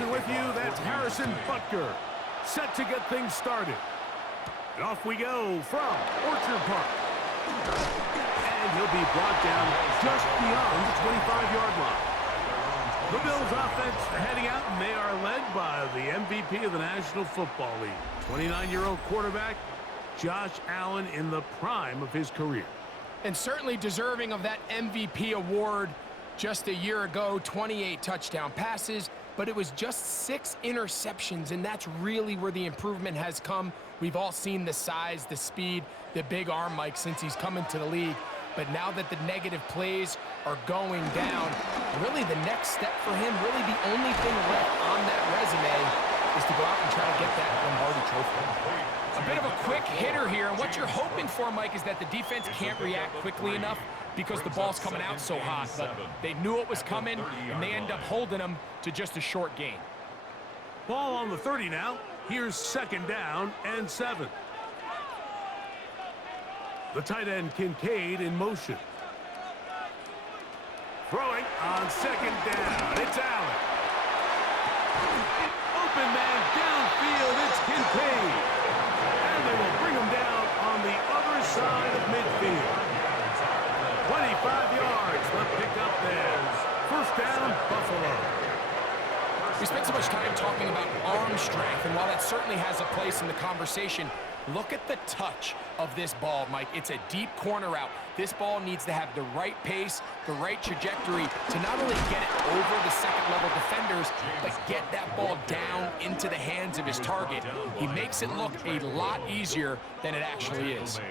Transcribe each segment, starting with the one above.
racing with you. That's Harrison Butker, set to get things started. And off we go from Orchard Park. And he'll be brought down just beyond the 25-yard line. The Bills offense heading out, and they are led by the MVP of the National Football League, 29-year-old quarterback Josh Allen, in the prime of his career. And certainly deserving of that MVP award. Just a year ago, 28 touchdown passes, but it was just 6 interceptions, and that's really where the improvement has come. We've all seen the size, the speed, the big arm, Mike, since he's come into the league. But now that the negative plays are going down, really the next step for him, really the only thing left on that resume is to go out and try to get that Lombardi trophy. A bit of a quick hitter here, and what you're hoping for, Mike, is that the defense can't react quickly enough because the ball's coming out so hot. But they knew it was coming, and they end up holding them to just a short gain. Ball on the 30 now. Here's 2nd down and 7. The tight end Kincaid in motion. Throwing on 2nd down. It's Allen. Open man downfield. It's Kincaid. And they will bring him down on the other side of midfield. 25 yards. The pickup there. 1st down, Buffalo. We spent so much time talking about arm strength, and while that certainly has a place in the conversation, look at the touch of this ball, Mike. It's a deep corner route. This ball needs to have the right pace, the right trajectory to not only get it over the second-level defenders, but get that ball down into the hands of his target. He makes it look a lot easier than it actually is.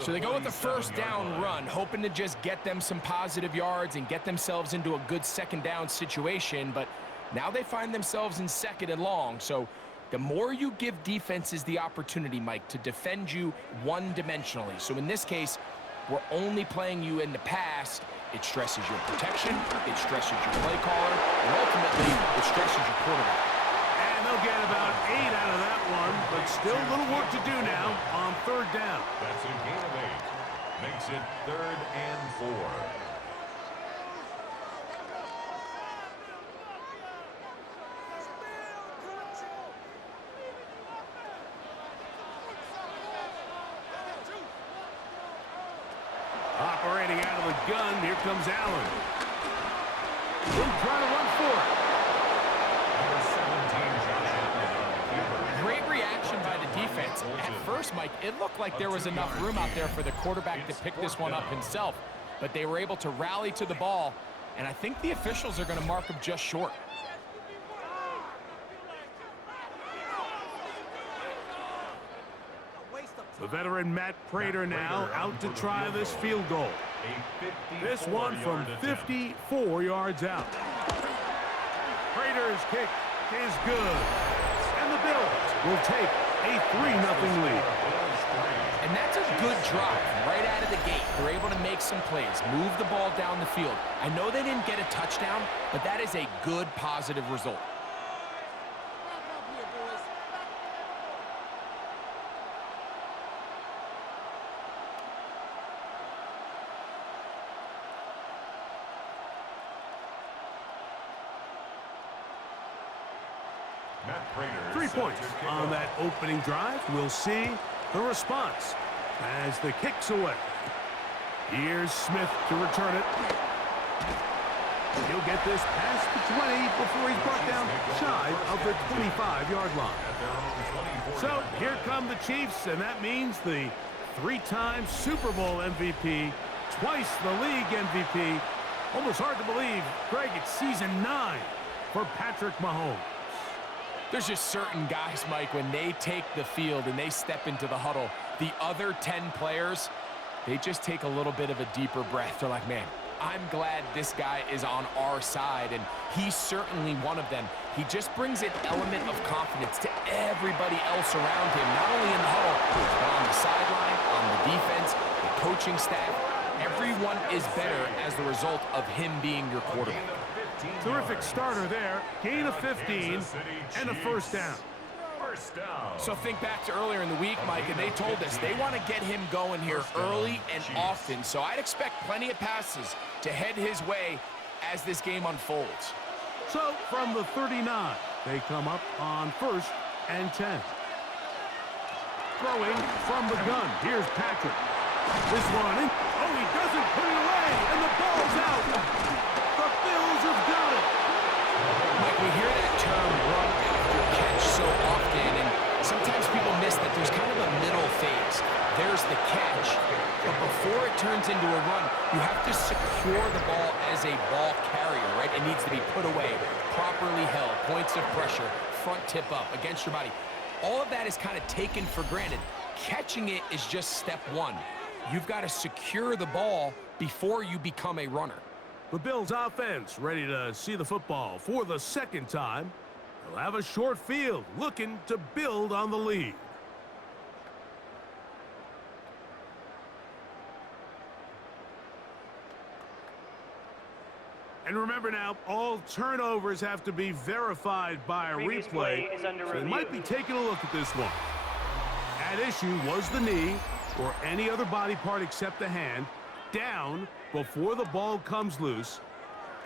So they go with the 1st down run, hoping to just get them some positive yards and get themselves into a good 2nd down situation, but now they find themselves in 2nd and long. So the more you give defenses the opportunity, Mike, to defend you one-dimensionally. So in this case, we're only playing you in the pass. It stresses your protection, it stresses your play caller, and ultimately, it stresses your quarterback. And they'll get about 8 out of that one, but still a little work to do now on 3rd down. That's a gain of 8. Makes it 3rd and 4. Operating out of the gun, here comes Allen. He'll try to run for it. Great reaction by the defense. At first, Mike, it looked like there was enough room out there for the quarterback to pick this one up himself, but they were able to rally to the ball, and I think the officials are going to mark him just short. The veteran Matt Prater now out to try this field goal. This one from 54 yards out. Prater's kick is good. And the Bills will take a 3-0 lead. And that's a good drive right out of the gate. They're able to make some plays, move the ball down the field. I know they didn't get a touchdown, but that is a good, positive result. Prater 3 points on that opening drive. We'll see the response as the kick's away. Here's Smith to return it. He'll get this past the 20 before he's brought down shy of the 25-yard line. So here come the Chiefs, and that means the 3-time Super Bowl MVP, twice the league MVP. Almost hard to believe, Greg, it's season 9 for Patrick Mahomes. There's just certain guys, Mike, when they take the field and they step into the huddle, the other 10 players, they just take a little bit of a deeper breath. They're like, man, I'm glad this guy is on our side, and he's certainly one of them. He just brings an element of confidence to everybody else around him, not only in the huddle, but on the sideline, on the defense, the coaching staff. Everyone is better as the result of him being your quarterback. Terrific starter there. Gain of 15 and a 1st down. So think back to earlier in the week, Mike, and they told us they want to get him going here early and often. So I'd expect plenty of passes to head his way as this game unfolds. So from the 39, They come up on 1st and 10. Throwing from the gun. Here's Patrick. This one in. Oh, he doesn't put it away, and the ball's out. The Bills have got it. Mike, we hear that term run after catch so often, and sometimes people miss that there's kind of a middle phase. There's the catch, but before it turns into a run, you have to secure the ball as a ball carrier, right? It needs to be put away, properly held, points of pressure, front tip up against your body. All of that is kind of taken for granted. Catching it is just step one. You've got to secure the ball before you become a runner. The Bills offense ready to see the football for the second time. They'll have a short field looking to build on the lead. And remember now, all turnovers have to be verified by a replay. So they might be taking a look at this one. At issue was the knee or any other body part except the hand down before the ball comes loose.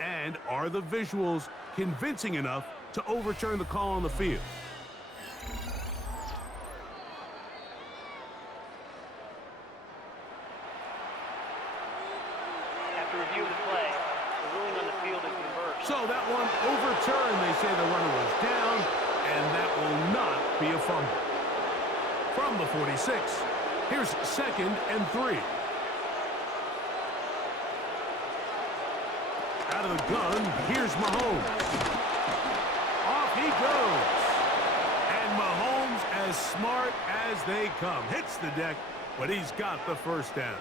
And are the visuals convincing enough to overturn the call on the field? After review of the play, the ruling on the field is reversed. So that one overturned. They say the runner was down, and that will not be a fumble. From the 46, here's 2nd and 3. Out of the gun, here's Mahomes. Off he goes. And Mahomes, as smart as they come, hits the deck, but he's got the first down.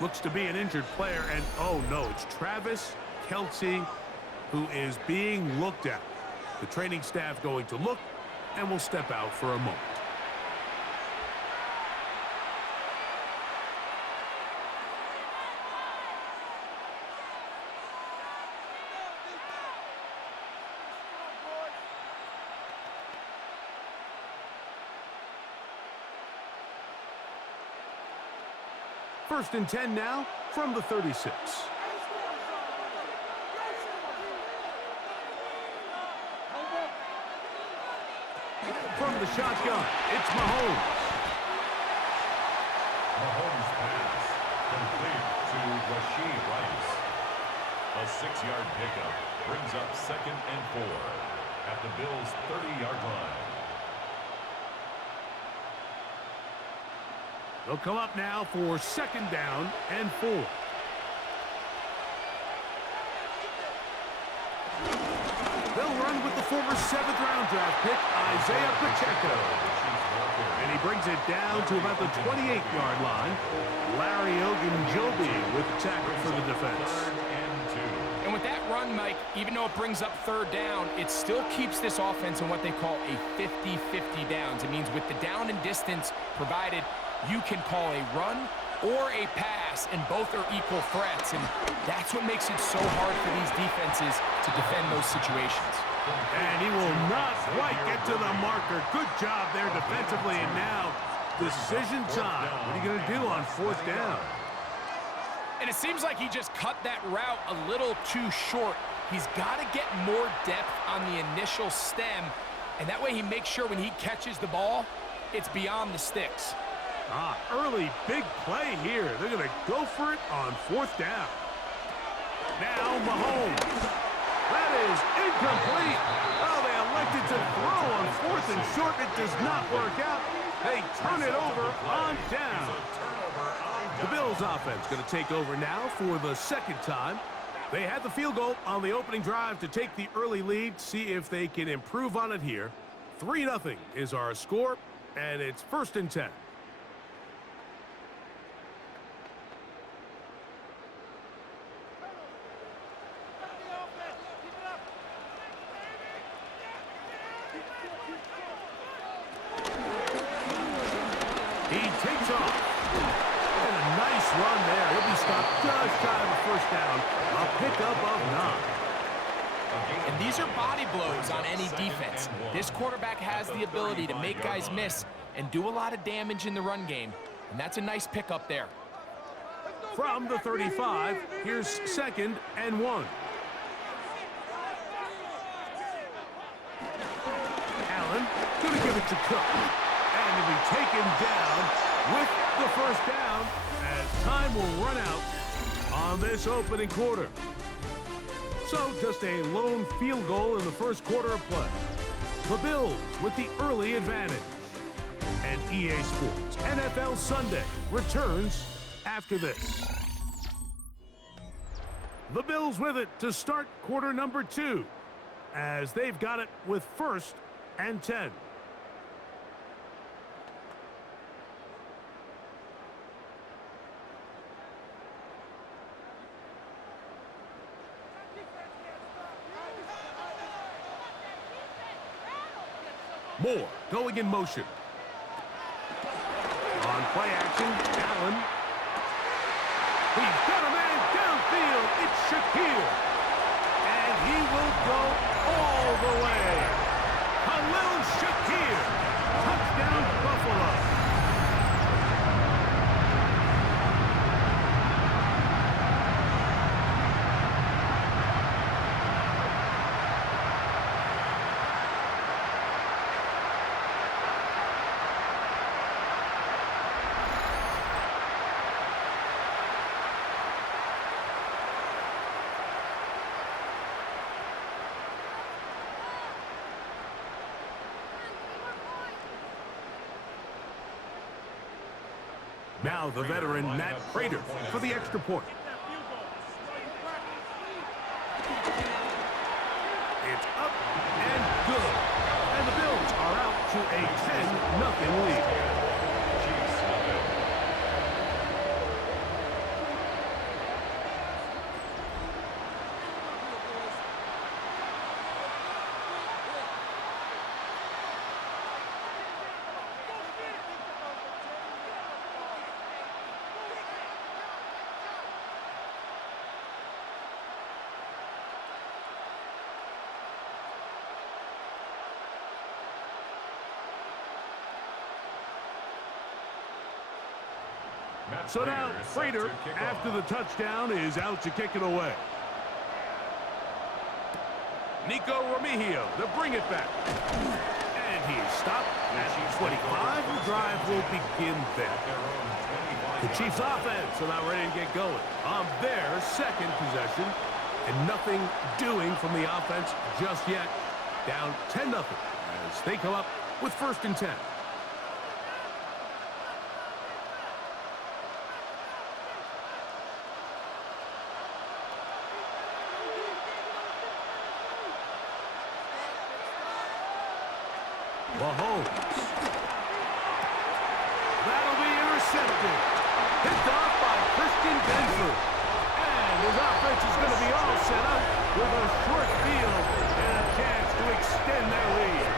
Looks to be an injured player, and oh no, it's Travis Kelce who is being looked at. The training staff going to look and will step out for a moment. First and 10 now from the 36. From the shotgun, it's Mahomes. Mahomes pass complete to Rashee Rice. A 6-yard pickup brings up 2nd and 4 at the Bills' 30-yard line. They'll come up now for 2nd down and 4. They'll run with the former 7th-round draft pick, Isaiah Pacheco. And he brings it down to about the 28-yard line. Larry Ogunjobi with the tackle for the defense. And with that run, Mike, even though it brings up 3rd down, it still keeps this offense in what they call a 50-50 downs. It means with the down and distance provided, you can call a run or a pass, and both are equal threats. And that's what makes it so hard for these defenses to defend those situations. And he will not quite get to the marker. Good job there defensively, and now decision time. What are you going to do on 4th down? And it seems like he just cut that route a little too short. He's got to get more depth on the initial stem, and that way he makes sure when he catches the ball, it's beyond the sticks. Early big play here. They're going to go for it on 4th down. Now Mahomes. That is incomplete. Oh, they elected to throw on 4th and short. It does not work out. They turn it over on down. The Bills offense going to take over now for the 2nd time. They had the field goal on the opening drive to take the early lead. See if they can improve on it here. 3-0 is our score, and it's 1st and 10. He takes off. And a nice run there. He'll be stopped just shy of the 1st down. A pickup of 9. And these are body blows on any defense. This quarterback has the ability to make guys miss and do a lot of damage in the run game. And that's a nice pickup there. From the 35, here's 2nd and 1. to Cook. And he'll be taken down with the first down as time will run out on this opening quarter. So just a lone field goal in the first quarter of play. The Bills with the early advantage. And EA Sports NFL Sunday returns after this. The Bills with it to start quarter number 2 as they've got it with 1st and 10. Moore going in motion. On play action, Allen. He's got a man downfield. It's Shaquille. And he will go all the way. Khalil Shaquille. Touchdown, Buffalo. Now the veteran Matt Prater for the extra point. It's up and good. And the Bills are out to a 10-0 lead. So now, Prater, after the touchdown, is out to kick it away. Nico Remigio to bring it back. And he's stopped at the 25. The drive will begin there. The Chiefs' offense are now ready to get going on their second possession. And nothing doing from the offense just yet. Down 10-0 as they come up with 1st and 10. Mahomes. That'll be intercepted. Picked off by Christian Benford. And his offense is going to be all set up with a short field and a chance to extend their lead.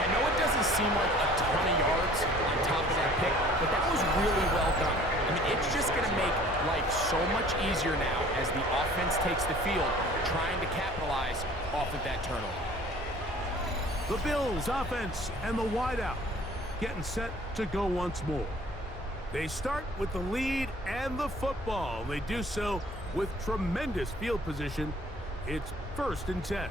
I know it doesn't seem like a ton of yards on top of that pick, but that was really well done. I mean, it's just going to make life so much easier now as the offense takes the field, trying to capitalize off of that turnover. The Bills offense and the wideout getting set to go once more. They start with the lead and the football. They do so with tremendous field position. It's 1st and 10.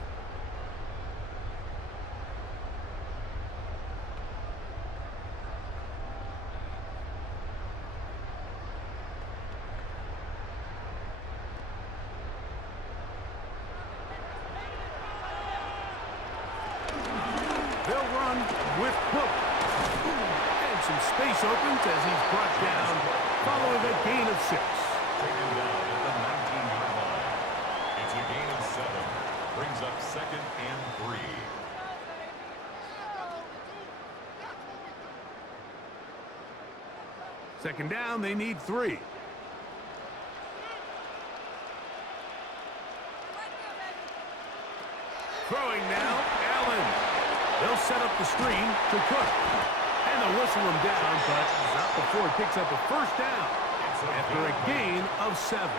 They'll run with Cook. And some space opens as he's brought down following a gain of 6. Taken down at the 19-yard line. It's a gain of 7. Brings up 2nd and 3. Second down, they need 3. Throwing now, Allen. They'll set up the screen to Cook. And they'll whistle him down, but not before he picks up a 1st down after a gain of 7.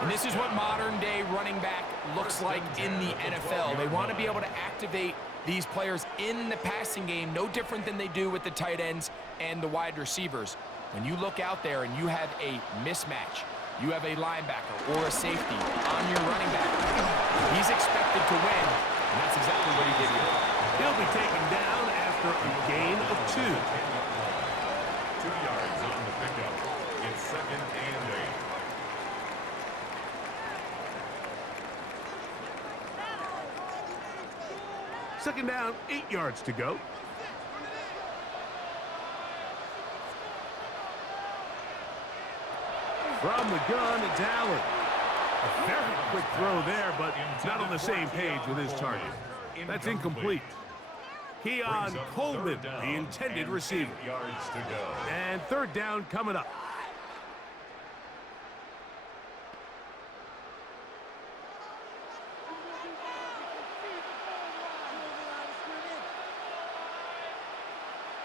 And this is what modern-day running back looks like in the NFL. They want to be able to activate these players in the passing game, no different than they do with the tight ends and the wide receivers. When you look out there and you have a mismatch, you have a linebacker or a safety on your running back, he's expected to win, and that's exactly what he did here. He'll be taken down 2. 2 yards on the pickup. It's 2nd and 8. Second down, 8 yards to go. From the gun, it's Allen. A very quick throw there, but not on the same page with his target. That's incomplete. Keon Coleman, the intended receiver. 8 yards to go. And third down coming up.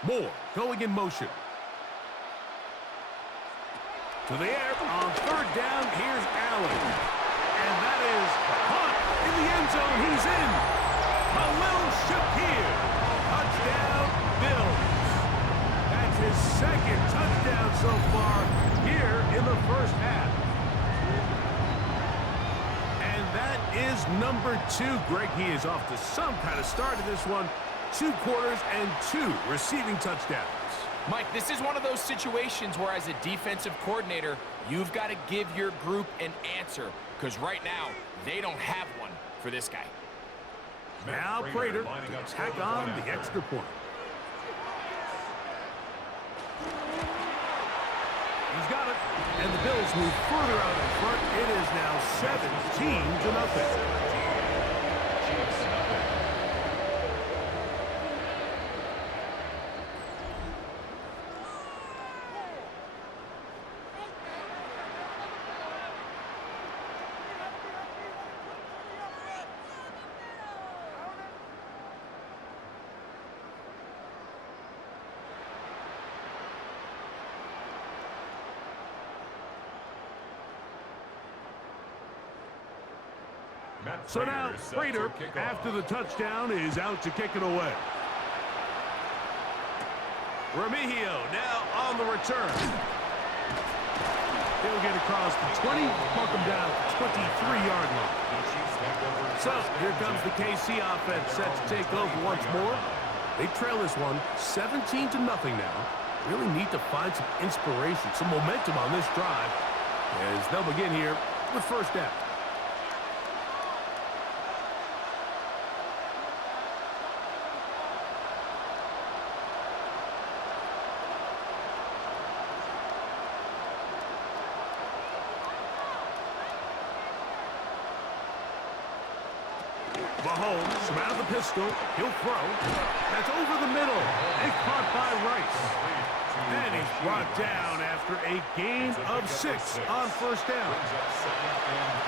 Moore going in motion. To the air on third down. Here's Allen. And that is caught in the end zone. He's in. Khalil Shakir. Touchdown, Bills. That's his second touchdown so far here in the first half. And that is number 2. Greg, he is off to some kind of start in this one. 2 quarters and 2 receiving touchdowns. Mike, this is one of those situations where as a defensive coordinator, you've got to give your group an answer, because right now, they don't have one for this guy. Now Prater to tack on the extra point. He's got it, and the Bills move further out in front. It is now 17-0. So now, Prater, after the touchdown, is out to kick it away. Remigio now on the return. He'll get across the 20, mark him down at the 23-yard line. So, here comes the KC offense set to take over once more. They trail this one 17-0 now. Really need to find some inspiration, some momentum on this drive as they'll begin here with first down. Mahomes from out of the pistol. He'll throw. That's over the middle. And caught by Rice. And he's brought down after a gain of 6 on first down.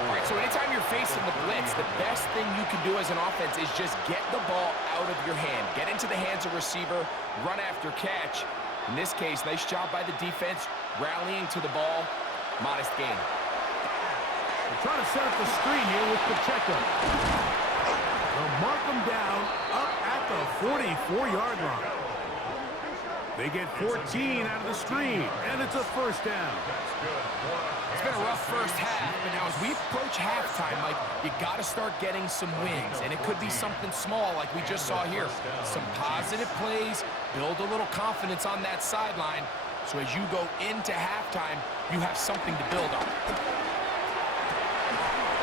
All right, so anytime you're facing the blitz, the best thing you can do as an offense is just get the ball out of your hand. Get into the hands of receiver, run after catch. In this case, nice job by the defense, rallying to the ball. Modest gain. They're trying to set up the screen here with Pacheco. They'll mark them down up at the 44-yard line. They get 14 out of the screen, and it's a first down. It's been a rough first half, but now as we approach halftime, Mike, you got to start getting some wins, and it could be something small like we just saw here. Some positive plays, build a little confidence on that sideline, so as you go into halftime, you have something to build on.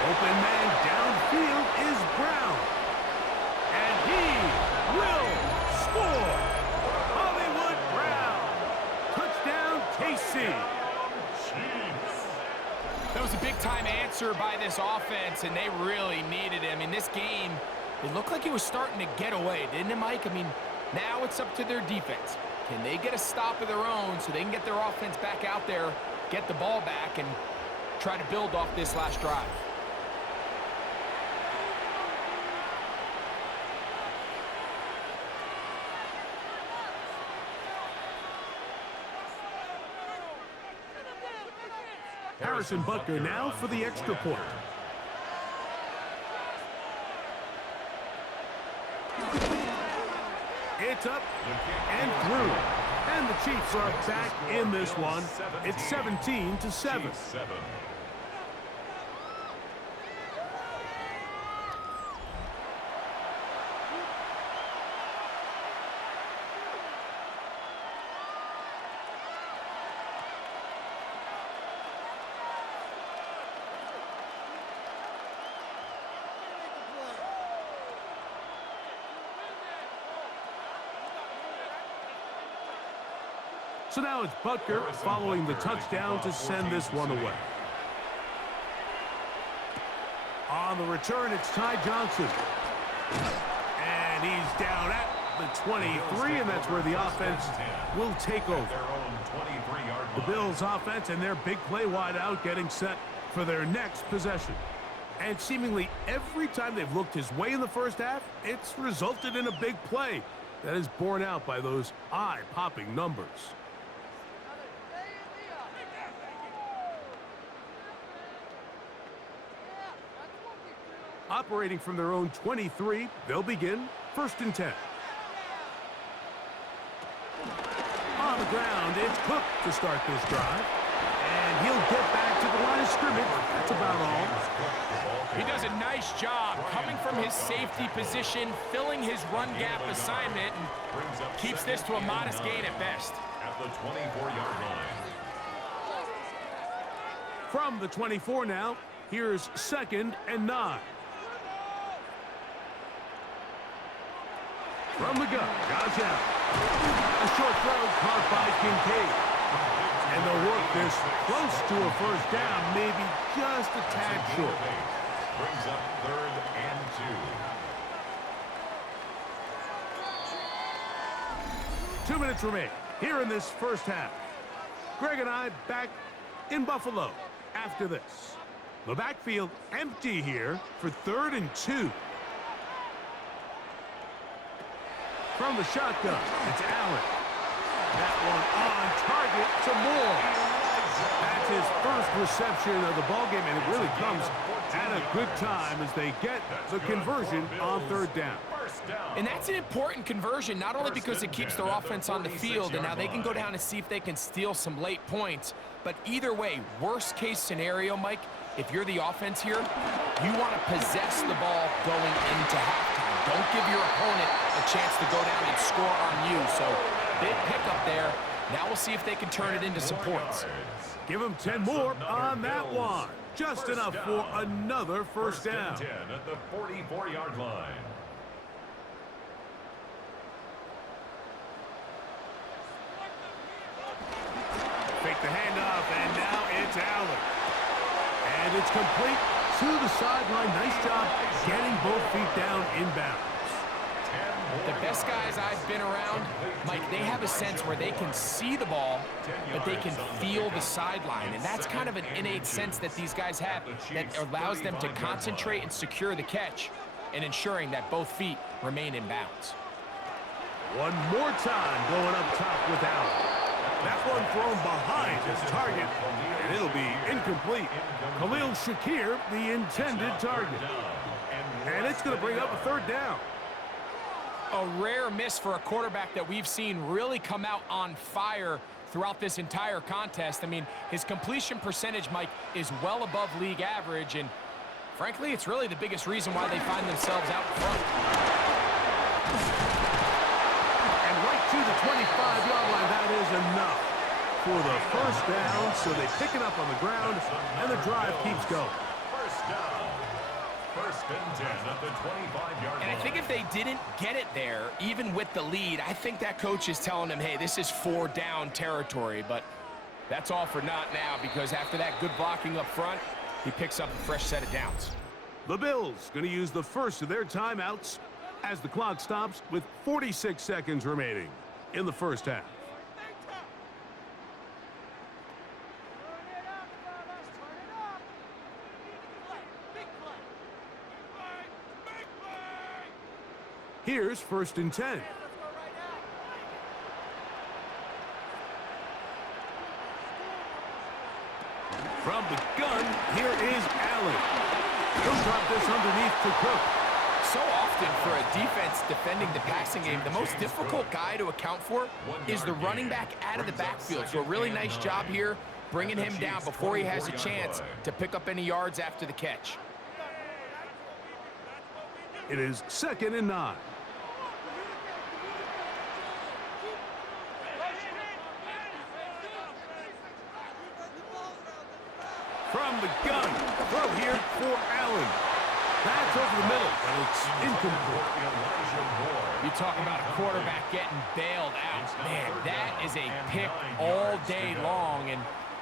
Open man downfield is Brown. And he will score. Hollywood Brown. Touchdown, KC. That was a big-time answer by this offense, and they really needed him. In this game, it looked like he was starting to get away, didn't it, Mike? I mean, now it's up to their defense. Can they get a stop of their own so they can get their offense back out there, get the ball back, and try to build off this last drive? Harrison Butker now for the extra point. It's up and through. And the Chiefs are back in this one. It's 17-7. So now it's Butker following the touchdown to send this one away. On the return, it's Ty Johnson. And he's down at the 23, and that's where the offense will take over. The Bills offense and their big play wideout getting set for their next possession. And seemingly every time they've looked his way in the first half, it's resulted in a big play that is borne out by those eye-popping numbers. Operating from their own 23, they'll begin 1st and 10. On the ground, it's Cook to start this drive. And he'll get back to the line of scrimmage. That's about all. He does a nice job coming from his safety position, filling his run gap assignment, and keeps this to a modest gain at best. At the 24-yard line. From the 24 now, here's 2nd and 9. From the gun, Josh Allen. A short throw caught by Kincaid. And they'll work this close to a first down, maybe just a tad short. Brings up 3rd and 2. 2 minutes remain here in this first half. Greg and I back in Buffalo after this. The backfield empty here for 3rd and 2. From the shotgun, it's Allen. That one on target to Moore. That's his first reception of the ballgame, and it really comes at a good time as they get the conversion on 3rd down. And that's an important conversion, not only because it keeps their offense on the field, and now they can go down and see if they can steal some late points. But either way, worst case scenario, Mike, if you're the offense here, you want to possess the ball going into halftime. Don't give your opponent a chance to go down and score on you. So big pickup there. Now we'll see if they can turn it into some points. Give them 10 more on that one. Just enough for another first down. 10 at the 44-yard line. Fake the handoff, and now it's Allen. And it's complete to the sideline. Nice job getting both feet down inbounds. The best guys I've been around, Mike, they have a sense where they can see the ball, but they can feel the sideline. And that's kind of an innate sense that these guys have that allows them to concentrate and secure the catch and ensuring that both feet remain in bounds. One more time going up top with Allen. That one thrown behind his target, and it'll be incomplete. Khalil Shakir, the intended target. And it's going to bring up a 3rd down. A rare miss for a quarterback that we've seen really come out on fire throughout this entire contest. I mean, his completion percentage, Mike, is well above league average, and frankly, it's really the biggest reason why they find themselves out front. And right to the 25-yard line, that is enough for the first down, so they pick it up on the ground, and the drive keeps going. First down. 1st and 10 at the 25-yard line. And I think if they didn't get it there, even with the lead, I think that coach is telling them, hey, this is 4 down territory. But that's all for not now, because after that good blocking up front, he picks up a fresh set of downs. The Bills going to use the first of their timeouts as the clock stops with 46 seconds remaining in the first half. Here's 1st and 10. From the gun, here is Allen. He'll drop this underneath to Cook. So often for a defense defending the passing game, the most difficult guy to account for is the running back out of the backfield. So a really nice job here bringing him down before he has a chance to pick up any yards after the catch. It is 2nd and 9. From the gun, throw here for Allen. That's over the middle, but it's incomplete. You talk about a quarterback getting bailed out. Man, that is a pick all day long. And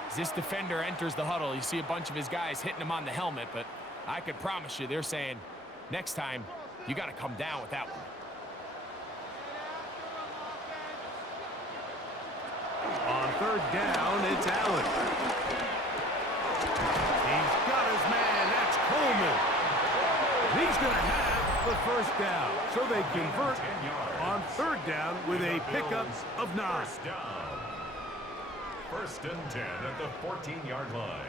as this defender enters the huddle, you see a bunch of his guys hitting him on the helmet, but I could promise you they're saying, next time, you got to come down with that one. On third down, it's Allen. He's got his man. That's Coleman. He's going to have the first down. So they convert on third down with a pickup of 9. First and 10 at the 14-yard line.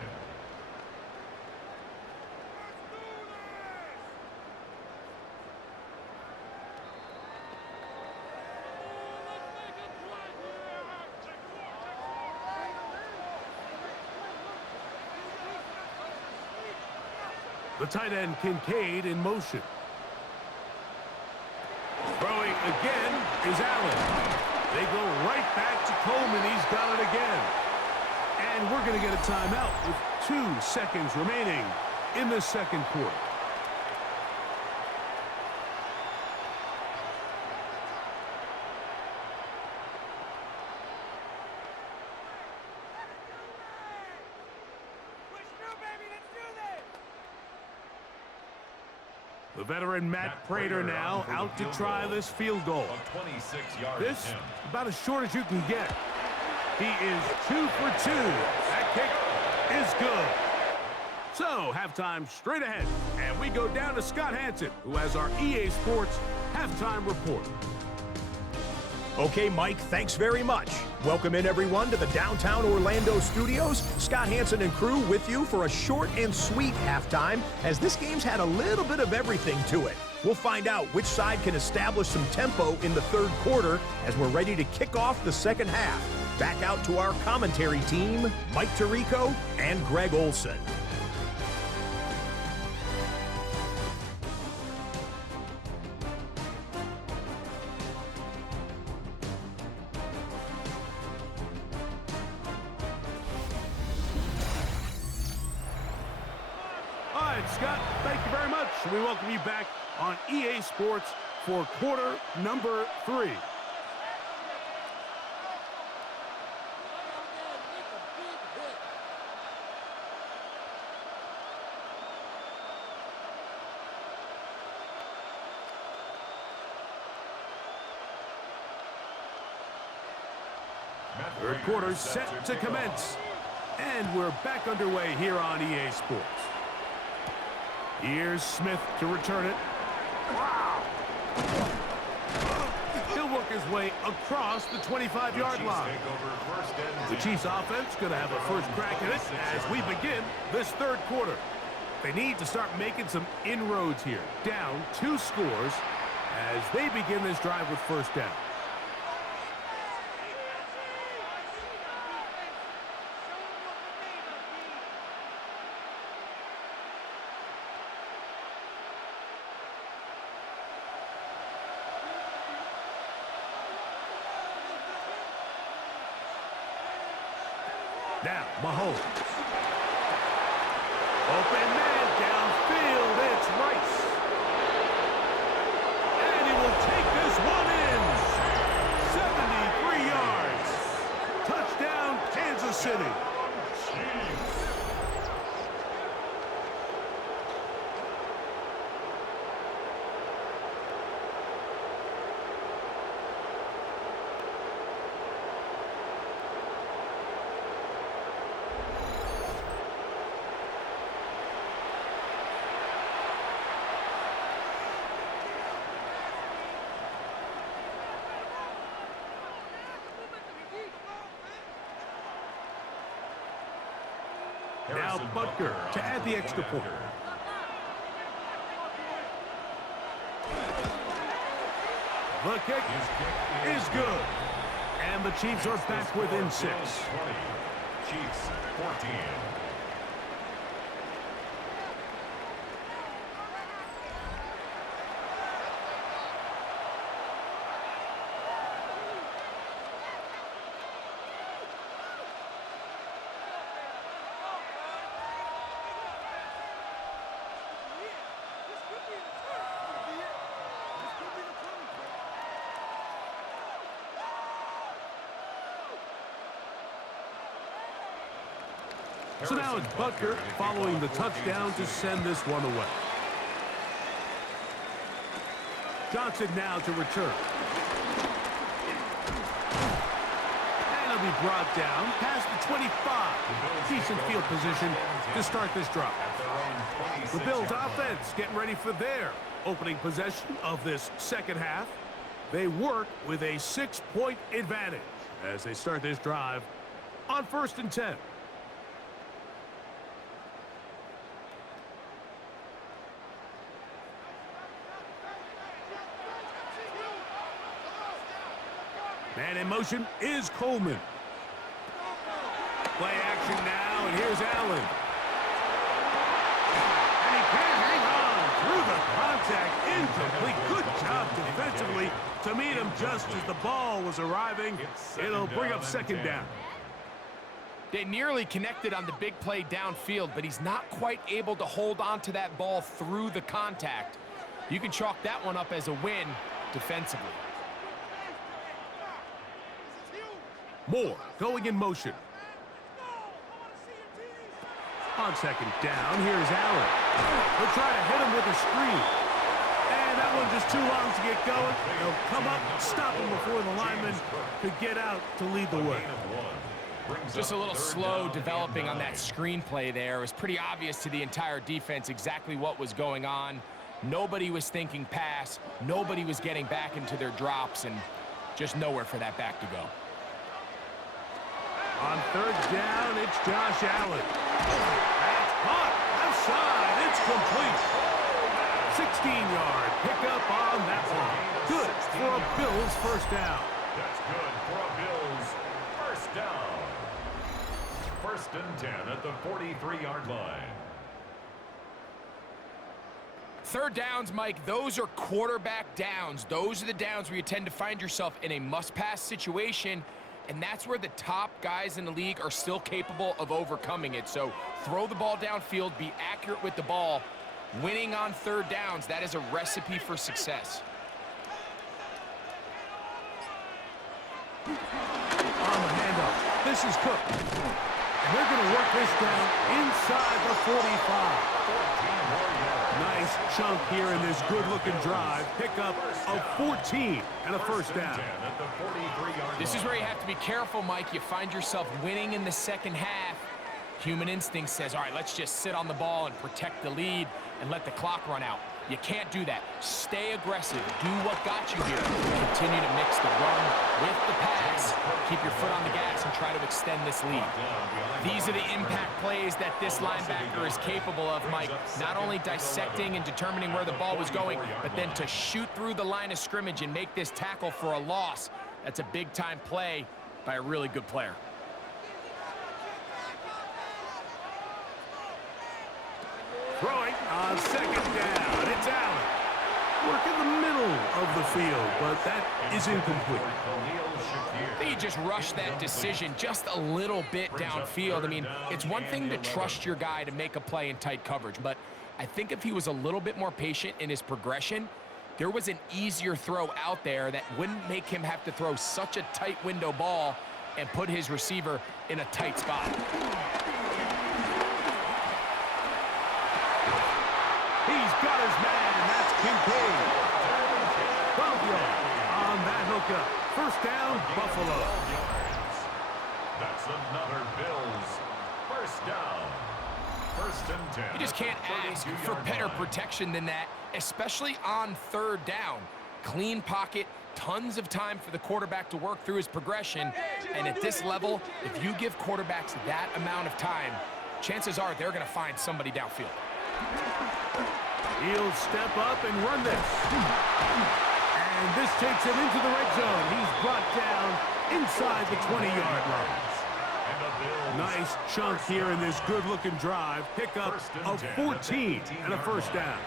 The tight end Kincaid in motion. Throwing again is Allen. They go right back to Coleman. He's got it again. And we're going to get a timeout with 2 seconds remaining in the second quarter. The veteran Matt Prater now out to try this field goal. A 26-yard This attempt. about as short as you can get. He is 2 for 2. That kick is good. So halftime straight ahead, and we go down to Scott Hansen, who has our EA Sports halftime report. Okay, Mike, thanks very much. Welcome in, everyone, to the downtown Orlando studios. Scott Hansen and crew with you for a short and sweet halftime, as this game's had a little bit of everything to it. We'll find out which side can establish some tempo in the third quarter as we're ready to kick off the second half. Back out to our commentary team, Mike Tirico and Greg Olson. Scott, thank you very much. We welcome you back on EA Sports for quarter number 3. Third quarter set to commence. And we're back underway here on EA Sports. Here's Smith to return it. Wow! He'll work his way across the 25-yard line. The Chiefs offense going to have a first crack at it as we begin this third quarter. They need to start making some inroads here. Down 2 scores as they begin this drive with first down. Now, Mahomes. Open man downfield. It's Rice. And he will take this one in. 73 yards. Touchdown, Kansas City. Now Butker to add the extra point. The kick is good. And the Chiefs are back within 6. Chiefs 14. So now it's Butker following the touchdown to send this one away. Johnson now to return. And he'll be brought down past the 25. Decent field position to start this drive. The Bills offense getting ready for their opening possession of this second half. They work with a 6-point advantage as they start this drive on 1st and 10. Man in motion is Coleman. Play action now, and here's Allen. And he can't hang on through the contact. Incomplete. Good job defensively to meet him just as the ball was arriving. It'll bring up 2nd down. They nearly connected on the big play downfield, but he's not quite able to hold on to that ball through the contact. You can chalk that one up as a win defensively. Moore going in motion. On 2nd down, here's Allen. He'll try to hit him with a screen. And that one just too long to get going. He'll come up, stop him before the lineman could get out to lead the way. Just a little slow developing on that screenplay there. It was pretty obvious to the entire defense exactly what was going on. Nobody was thinking pass. Nobody was getting back into their drops, and just nowhere for that back to go. On 3rd down, it's Josh Allen. That's caught. Outside. It's complete. 16-yard pickup on that one. Good for a Bills 1st down. That's good for a Bills 1st down. 1st and 10 at the 43-yard line. 3rd downs, Mike, those are quarterback downs. Those are the downs where you tend to find yourself in a must-pass situation, and that's where the top guys in the league are still capable of overcoming it. So throw the ball downfield, be accurate with the ball. Winning on 3rd downs, that is a recipe for success. On the handoff, this is Cook. And they're going to work this down inside the 45. Nice chunk here in this good-looking drive. Pickup of 14 and a 1st down. This is where you have to be careful, Mike. You find yourself winning in the 2nd half. Human instinct says, all right, let's just sit on the ball and protect the lead and let the clock run out. You can't do that. Stay aggressive. Do what got you here. Continue to mix the run with the pass. Keep your foot on the gas and try to extend this lead. These are the impact plays that this linebacker is capable of, Mike. Not only dissecting and determining where the ball was going, but then to shoot through the line of scrimmage and make this tackle for a loss. That's a big-time play by a really good player. Throwing on 2nd down. It's Allen. Work in the middle of the field, but that is incomplete. I think he just rushed that decision just a little bit downfield. I mean, it's one thing to trust your guy to make a play in tight coverage, but I think if he was a little bit more patient in his progression, there was an easier throw out there that wouldn't make him have to throw such a tight window ball and put his receiver in a tight spot. He's got his man, and that's Kincaid. 12 yards on that hookup. 1st down, Buffalo. That's another Bills 1st down. 1st and 10. You just can't ask for better protection than that, especially on 3rd down. Clean pocket, tons of time for the quarterback to work through his progression. And at this level, if you give quarterbacks that amount of time, chances are they're going to find somebody downfield. He'll step up and run this. And this takes him into the red zone. He's brought down inside the 20-yard line. Nice chunk here in this good-looking drive. Pickup of 14 and a 1st down.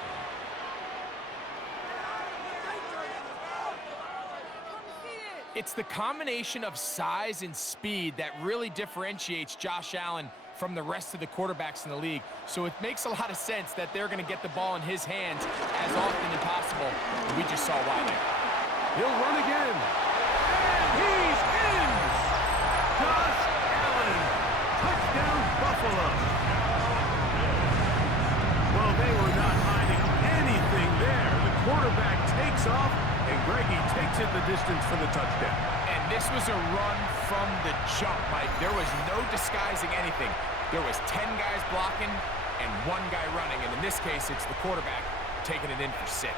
It's the combination of size and speed that really differentiates Josh Allen from the rest of the quarterbacks in the league. So it makes a lot of sense that they're going to get the ball in his hands as often as possible. We just saw why there. He'll run again. And he's in! Josh Allen. Touchdown, Buffalo. They were not hiding anything there. The quarterback takes off, and Greggy takes it the distance for the touchdown. And this was a run from the jump, Mike. There was no disguising anything. There was 10 guys blocking and 1 guy running, and in this case, it's the quarterback taking it in for 6.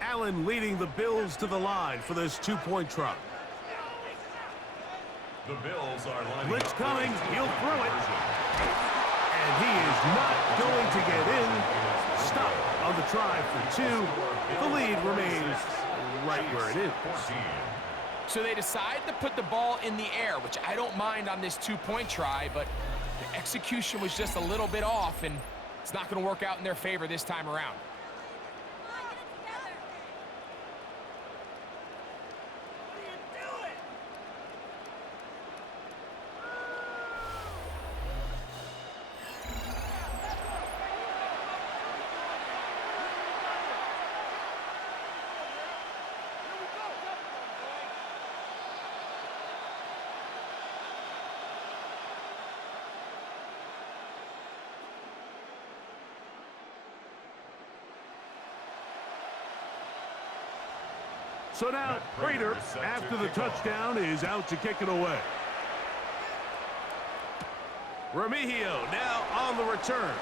Allen leading the Bills to the line for this 2-point try. The Bills are lining Blitz up. coming. He'll throw it. And he is not going to get in. Stop on the try for 2. The lead remains right where it is. So they decide to put the ball in the air, which I don't mind on this 2-point try, but the execution was just a little bit off, and it's not going to work out in their favor this time around. So now, Prater, after the touchdown, is out to kick it away. Remigio now on the return.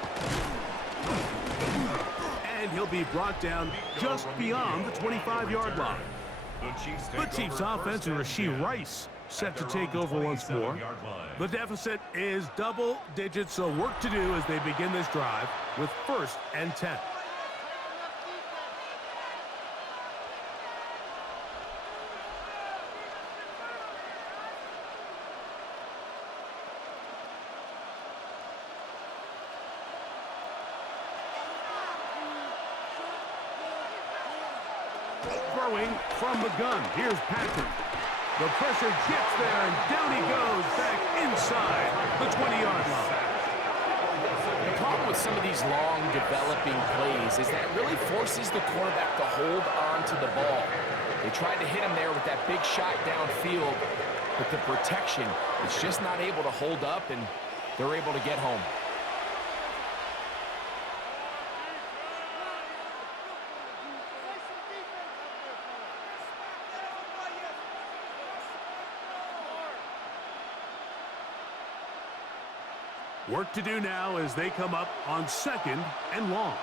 And he'll be brought down just beyond the 25-yard line. The Chiefs offense and Rashee Rice set to take over once more. The deficit is double digits, so work to do as they begin this drive with 1st and 10. Throwing from the gun. Here's Patrick. The pressure gets there, and down he goes back inside the 20-yard line. The problem with some of these long developing plays is that it really forces the quarterback to hold on to the ball. They tried to hit him there with that big shot downfield, but the protection is just not able to hold up, and they're able to get home. Work to do now as they come up on 2nd and long.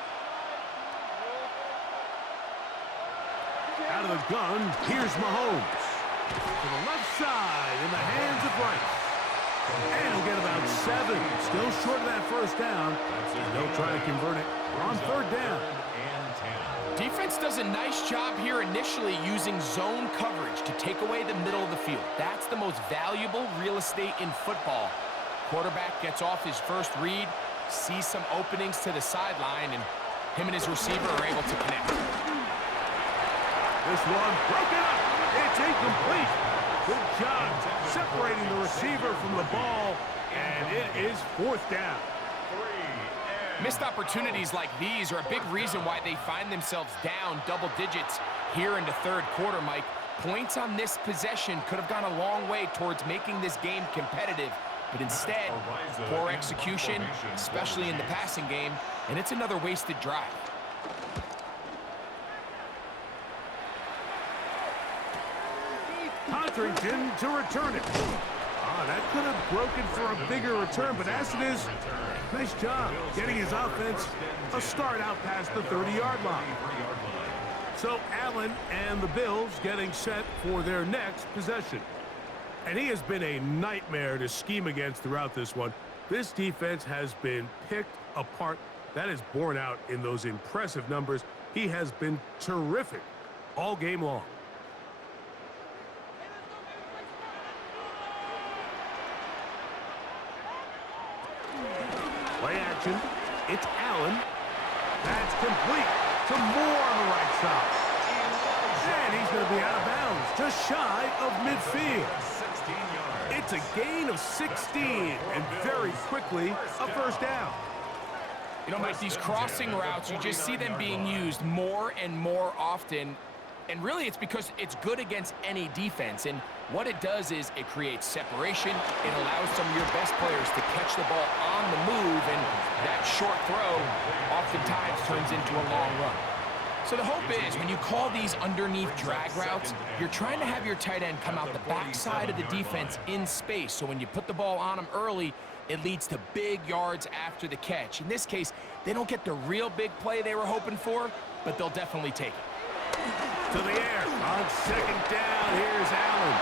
Out of the gun, here's Mahomes. To the left side in the hands of Rice. And he'll get about 7. Still short of that 1st down. And they'll try to convert it on 3rd down. Defense does a nice job here initially using zone coverage to take away the middle of the field. That's the most valuable real estate in football. Quarterback gets off his 1st read, sees some openings to the sideline, and him and his receiver are able to connect. This one broken up. It's incomplete. Good job separating the receiver from the ball, and it is 4th down. Missed opportunities like these are a big reason why they find themselves down double digits here in the 3rd quarter, Mike. Points on this possession could have gone a long way towards making this game competitive, but instead, poor execution, especially in the passing game, and it's another wasted drive. Contrington to return it. That could have broken for a bigger return, but as it is, nice job getting his offense a start out past the 30-yard line. So Allen and the Bills getting set for their next possession. And he has been a nightmare to scheme against throughout this one. This defense has been picked apart. That is borne out in those impressive numbers. He has been terrific all game long. Play action. It's Allen. That's complete to Moore on the right side. And he's going to be out of bounds, just shy of midfield. It's a gain of 16, and very quickly, a 1st down. You know, Mike, these crossing routes, you just see them being used more and more often. And really, it's because it's good against any defense. And what it does is it creates separation. It allows some of your best players to catch the ball on the move, and that short throw oftentimes turns into a long run. So the hope is when you call these underneath drag routes, you're trying to have your tight end come out the backside of the defense in space. So when you put the ball on them early, it leads to big yards after the catch. In this case, they don't get the real big play they were hoping for, but they'll definitely take it. To the air on second down. Here's Allen.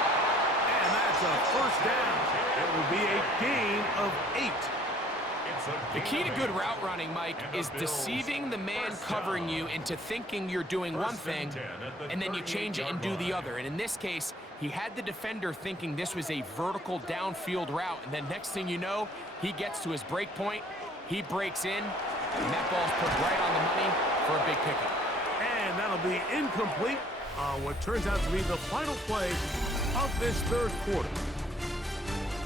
And that's a first down. It will be a gain of 8. The key to good route running, Mike, is deceiving the man covering you into thinking you're doing one thing, and then you change it and do the other. And in this case, he had the defender thinking this was a vertical downfield route, and then next thing you know, he gets to his break point, he breaks in, and that ball's put right on the money for a big pickup. And that'll be incomplete on what turns out to be the final play of this third quarter.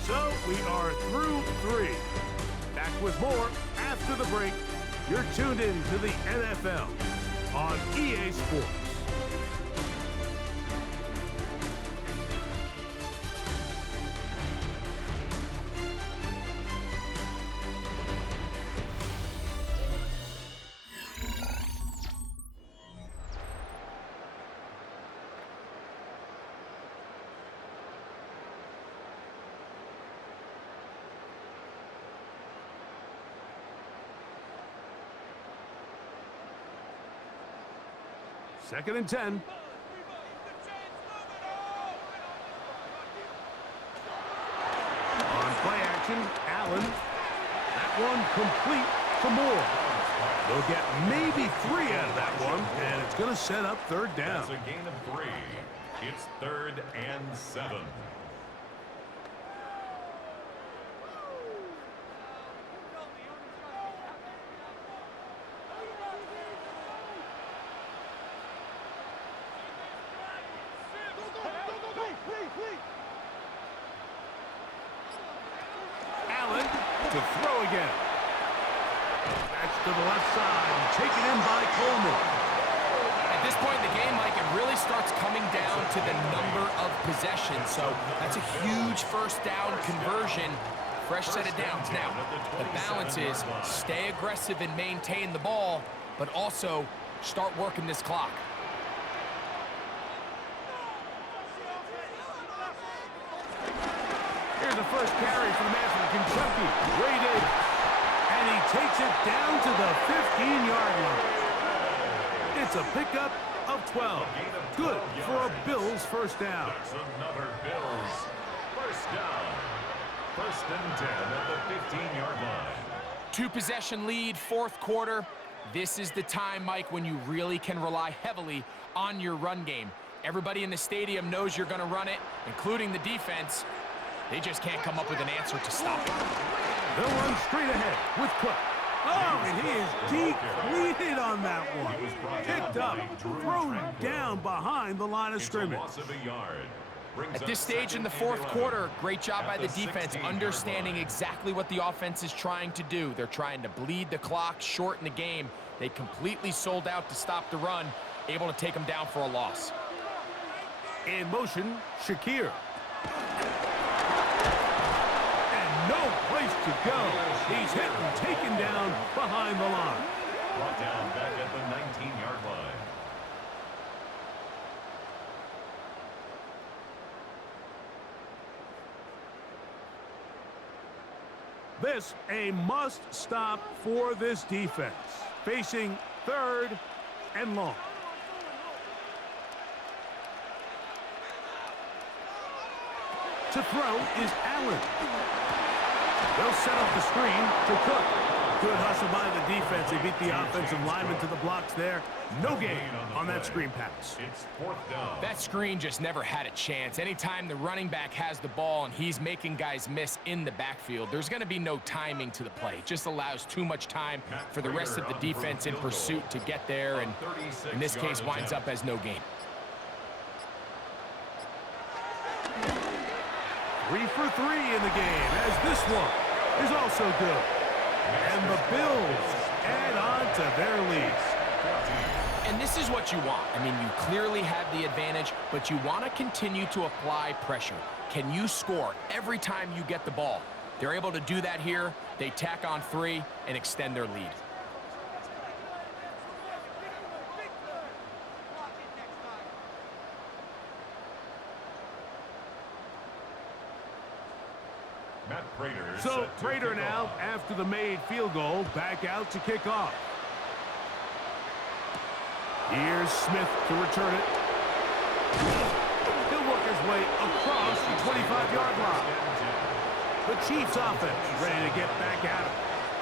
So we are through 3. Back with more after the break. You're tuned in to the NFL on EA Sports. Second and 10. On play action, Allen. That one complete to Moore. They'll get maybe 3 out of that one, and it's going to set up third down. That's a gain of 3. It's 3rd and 7. Allen to throw again. That's to the left side, and taken in by Coleman. At this point in the game, Mike, it really starts coming down to the number of possessions. So that's a huge first down conversion. Fresh set of downs. Now, the balance is stay aggressive and maintain the ball, but also start working this clock. Here's the first carry for the man from Kentucky. Wade Davis. And he takes it down to the 15-yard line. It's a pickup of 12. Good for a Bills first down. That's another Bills first down. 1st and 10 at the 15-yard line. 2-possession lead, fourth quarter. This is the time, Mike, when you really can rely heavily on your run game. Everybody in the stadium knows you're going to run it, including the defense. They just can't come up with an answer to stop it. They'll run straight ahead with Cook. Oh, and he is depleted on that one. Picked up, thrown down behind the line of scrimmage. Loss of a yard. At this stage in the fourth quarter, great job by the defense, understanding exactly what the offense is trying to do. They're trying to bleed the clock, shorten the game. They completely sold out to stop the run, able to take them down for a loss. In motion, Shakir. And no place to go. He's hit and taken down behind the line. Brought down back at the 19-yard line. This a must stop for this defense. Facing 3rd and long. To throw is Allen. They'll set up the screen to Cook. Good hustle by the defense. They beat the offensive lineman to the blocks there. No gain on that screen pass. It's 4th down. That screen just never had a chance. Anytime the running back has the ball and he's making guys miss in the backfield, there's going to be no timing to the play. It just allows too much time for the rest of the defense in pursuit to get there, and in this case winds up as no gain. 3 for 3 in the game, as this one is also good. And the Bills add on to their lead. And this is what you want. I mean, you clearly have the advantage, but you want to continue to apply pressure. Can you score every time you get the ball? They're able to do that here. They tack on 3 and extend their lead. So Prater now, after the made field goal, back out to kick off. Here's Smith to return it. He'll work his way across the 25-yard line. The Chiefs offense ready to get back at him.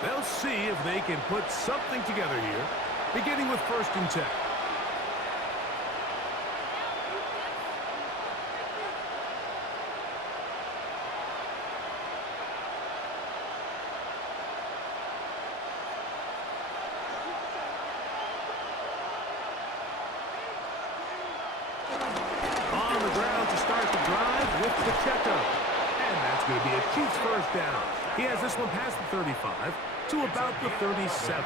They'll see if they can put something together here, beginning with 1st and 10. Going to be a Chiefs 1st down. He has this one past the 35 to about the 37.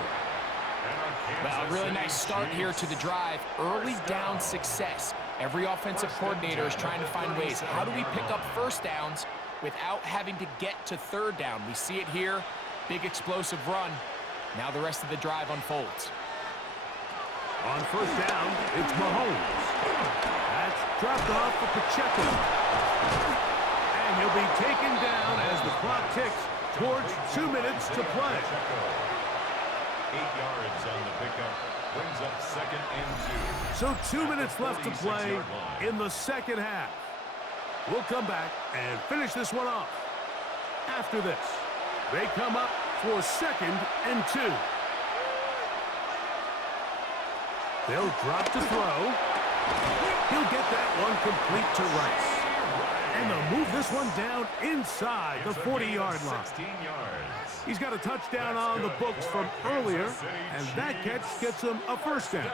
Well, a really nice start here to the drive. Early down success. Every offensive coordinator is trying to find ways. How do we pick up 1st downs without having to get to 3rd down? We see it here. Big explosive run. Now the rest of the drive unfolds. On 1st down, it's Mahomes. That's dropped off for Pacheco. And he'll be taken down as the clock ticks towards 2 minutes to play. 8 yards on the pickup, brings up 2nd and 2. So 2 minutes left to play in the 2nd half. We'll come back and finish this one off. After this, they come up for 2nd and 2. They'll drop to throw. He'll get that one complete to Rice. And they'll move this one down inside the 40-yard line. 16 yards. He's got a touchdown on the books from earlier, and that catch gets him a 1st down.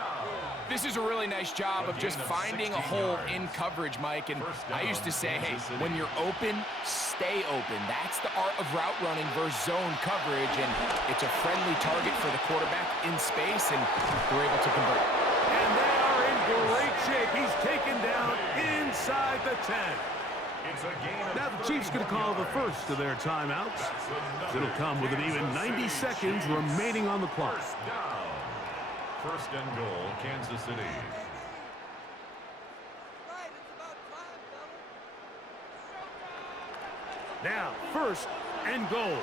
This is a really nice job of just finding a hole in coverage, Mike. And I used to say, hey, when you're open, stay open. That's the art of route running versus zone coverage, and it's a friendly target for the quarterback in space, and they're able to convert. And they are in great shape. He's taken down inside the 10. Now the Chiefs going to call the first of their timeouts. It'll come with an even 90 seconds remaining on the clock. 1st and goal, Kansas City. Now 1st and goal.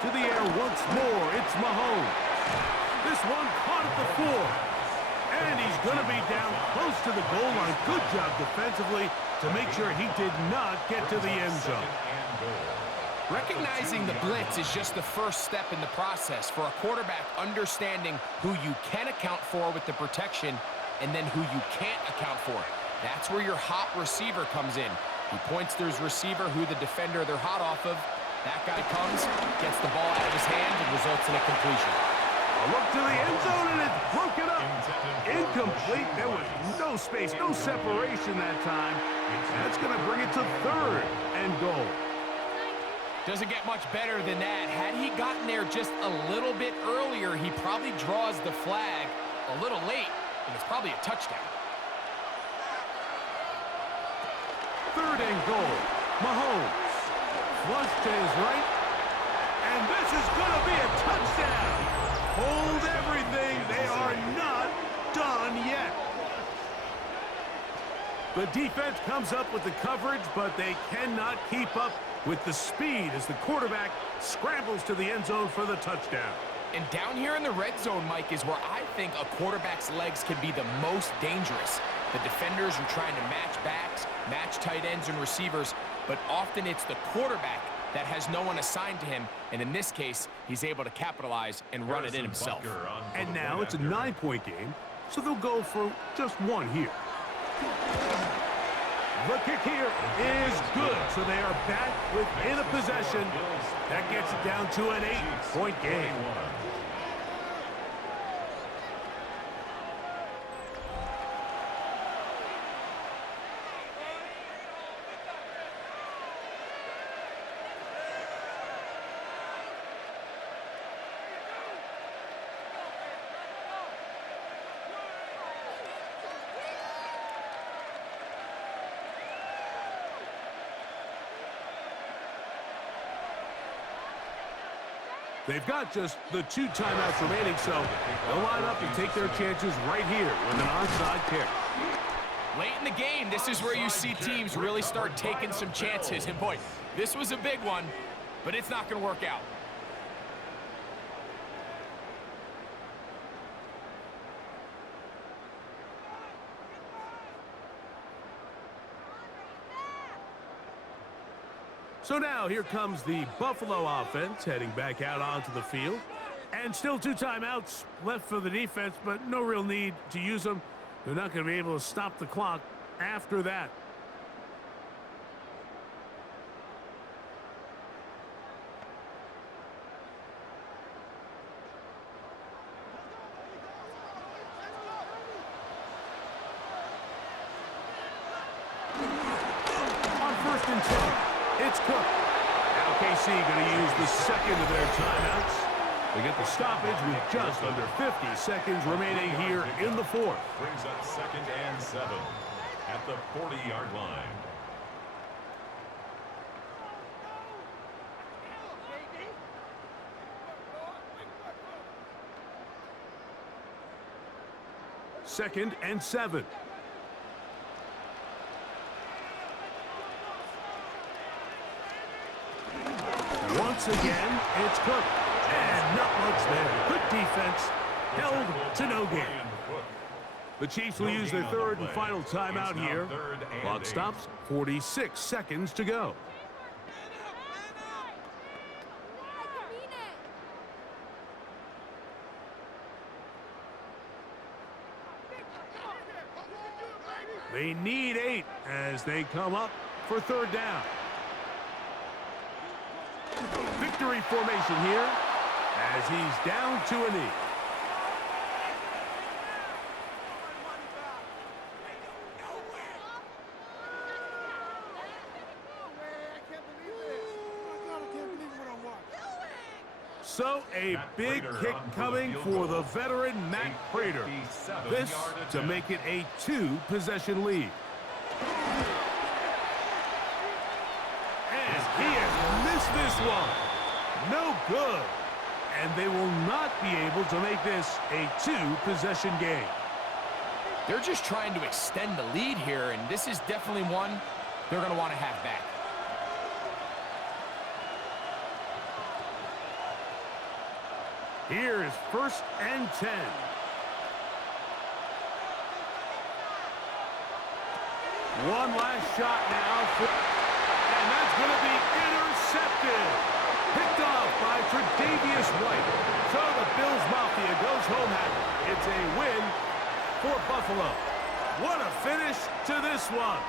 To the air once more, it's Mahomes. This one caught at the 4. And he's going to be down close to the goal line. Good job defensively to make sure he did not get to the end zone. Recognizing the blitz is just the first step in the process for a quarterback understanding who you can account for with the protection and then who you can't account for. That's where your hot receiver comes in. He points to his receiver, who the defender they're hot off of. That guy comes, gets the ball out of his hand, and results in a completion. A look to the end zone, and it's broken up. Incomplete. There was no space, no separation that time. That's going to bring it to 3rd and goal. Doesn't get much better than that. Had he gotten there just a little bit earlier, he probably draws the flag a little late, and it's probably a touchdown. 3rd and goal. Mahomes. Flush to his right. And this is going to be a touchdown. Hold everything. They are not done yet. The defense comes up with the coverage, but they cannot keep up with the speed as the quarterback scrambles to the end zone for the touchdown. And down here in the red zone, Mike, is where I think a quarterback's legs can be the most dangerous. The defenders are trying to match backs, match tight ends and receivers, but often it's the quarterback that has no one assigned to him, and in this case, he's able to capitalize and run it in himself. And now it's a 9-point game, so they'll go for just 1 here. The kick here is good, so they are back within a possession. That gets it down to an 8-point game. They've got just the 2 timeouts remaining, so they'll line up and take their chances right here with an onside kick. Late in the game, this is where you see teams really start taking some chances. And boy, this was a big one, but it's not going to work out. So now here comes the Buffalo offense heading back out onto the field. And still 2 timeouts left for the defense, but no real need to use them. They're not going to be able to stop the clock after that. On 1st and 10, it's Cook. Now KC going to use the second of their timeouts. They get the stoppage with just under 50 seconds remaining here in the 4th. Brings up 2nd and 7 at the 40-yard line. Second and 7. Once again, it's Cook. And not much there. Good defense. Held to no gain. The Chiefs will use their 3rd and final timeout here. Clock stops, 46 seconds to go. They need 8 as they come up for 3rd down. Victory formation here as he's down to a knee. So a big kick coming for the veteran Matt Prater. This to make it a 2-possession lead. And he has missed this one. No good. And they will not be able to make this a 2-possession game. They're just trying to extend the lead here, and this is definitely one they're going to want to have back. Here is 1st and 10. One last shot now. And that's going to be intercepted. Picked off by Tre'Davious White. So the Bills Mafia goes home happy. It's a win for Buffalo. What a finish to this one.